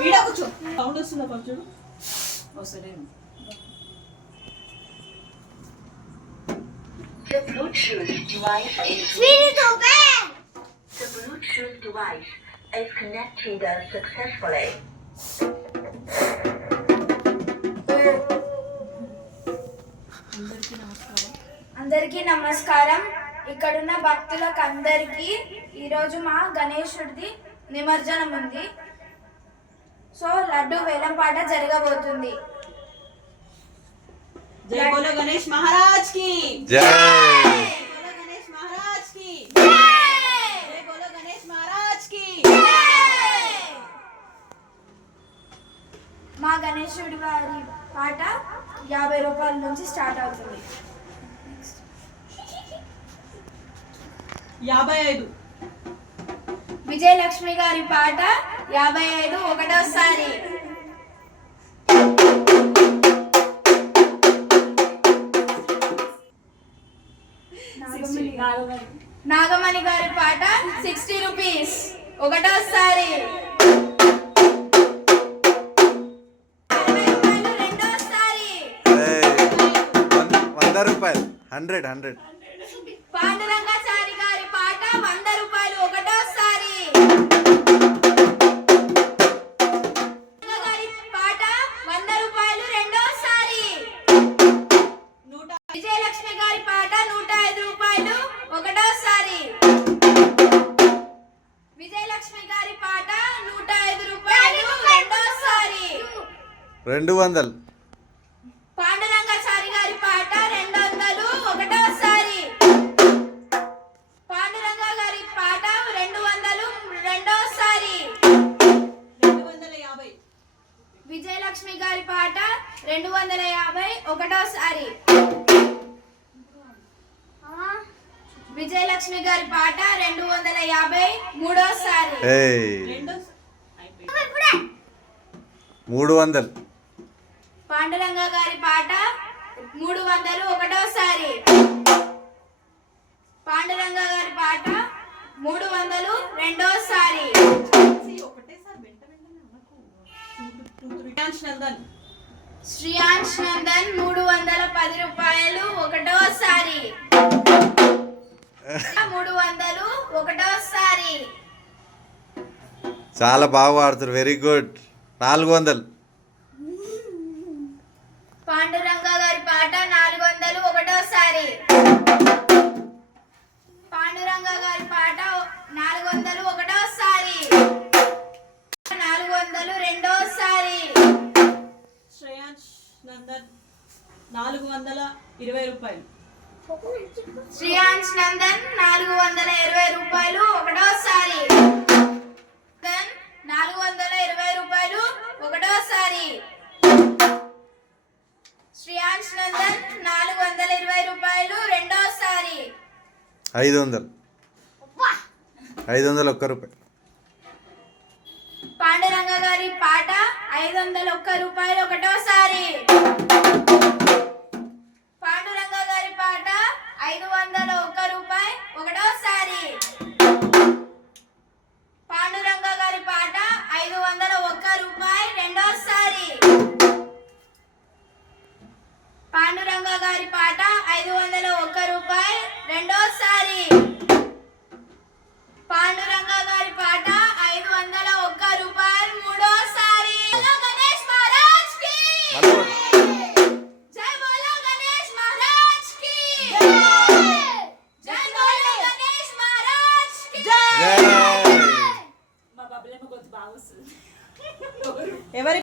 Video కూర్చో. Sound వస్తుందా కొంచెం? వస్తలే. The Bluetooth device is connected successfully. అందరికీ నమస్కారం. ఇక్కడున్న భక్తులకు అందరికీ ఈరోజు మా గణేశుడిది నిమజ్జనం ఉంది. సో లడ్డు వేలం పాట జరగబోతుంది. జై బోలో గణేష్ మహారాజ్ కి జై. బోలో గణేష్ మహారాజ్ కి జై బోలో గణేష్ మహారాజ్ కి. మా గణేశుడి వారి పాట 50 రూపాయల నుంచి స్టార్ట్ అవుతుంది. 55. విజయలక్ష్మి గారి పాట 55 ఒకటోసారి. నాగమణి గారి పాట 60 రూపీస్ ఒకటోసారి. 100 రూపాయలు 100. పాండురంగాచారి గారి పాట 100 రూపాయలు ఒకటోసారి. గారి పాట 100 రూపాయలు రెండోసారి. విజయలక్ష్మి గారి పాట 105 రూపాయలు ఒకటోసారి. విజయలక్ష్మి గారి పాట 105 రూపాయలు రెండోసారి. 200. పాండురంగాచారి గారి పాట 200 ఒకటోసారి. పాండురంగ గారి పాట 200 రెండోసారి. 250. విజయలక్ష్మి గారి పాట 250 ఒకటోసారి. విజయలక్ష్మి గారి పాట 250 మూడోసారి. 300. పాండురంగ గారి పాట 300 ఒకటోసారి. పాండురంగ గారి పాట 300 రెండోసారి. శ్రీయాంష్ నందన్ 310 రూపాయలు ఒకటోసారి. 300 ఒకటోసారి. చాలా బాగా వాడుతారు. Very good. 400. పాండురంగ గారి పాట 400 ఒకటోసారి. పాండురంగ గారి పాట 400 ఒకటోసారి. 400 రెండోసారి. శ్రేయాంష్ నందన్ 420 రూపాయలు. శ్రీయాంష్ నందన్ 420 రూపాయలు ఒకటోసారి. 420 రూపాయలు ఒకటోసారి. శ్రీయాంష్ నందన్ 420 రూపాయలు రెండోసారి. 500. 1 రూపాయి. పాండురంగ గారి పాట 501 రూపాయలు ఒకటోసారి. పాండురంగ గారి పాట 501 రూపాయి ఒకటోసారి. పాండురంగ గారి పాట 501 రూపాయి రెండోసారి. పాండురంగ గారి పాట 501 రూపాయి రెండోసారి. పాండురంగ గారి పాట 501 రూపాయలు మూడోసారి. గణేష్ మహారాజ్ కి జై బోలో గణేష్ మహారాజ్ కి జై బోలో గణేష్ మహారాజ్ కి జై. మా బాబులేమో కొంచెం బాగా వస్తుంది. ఎవరి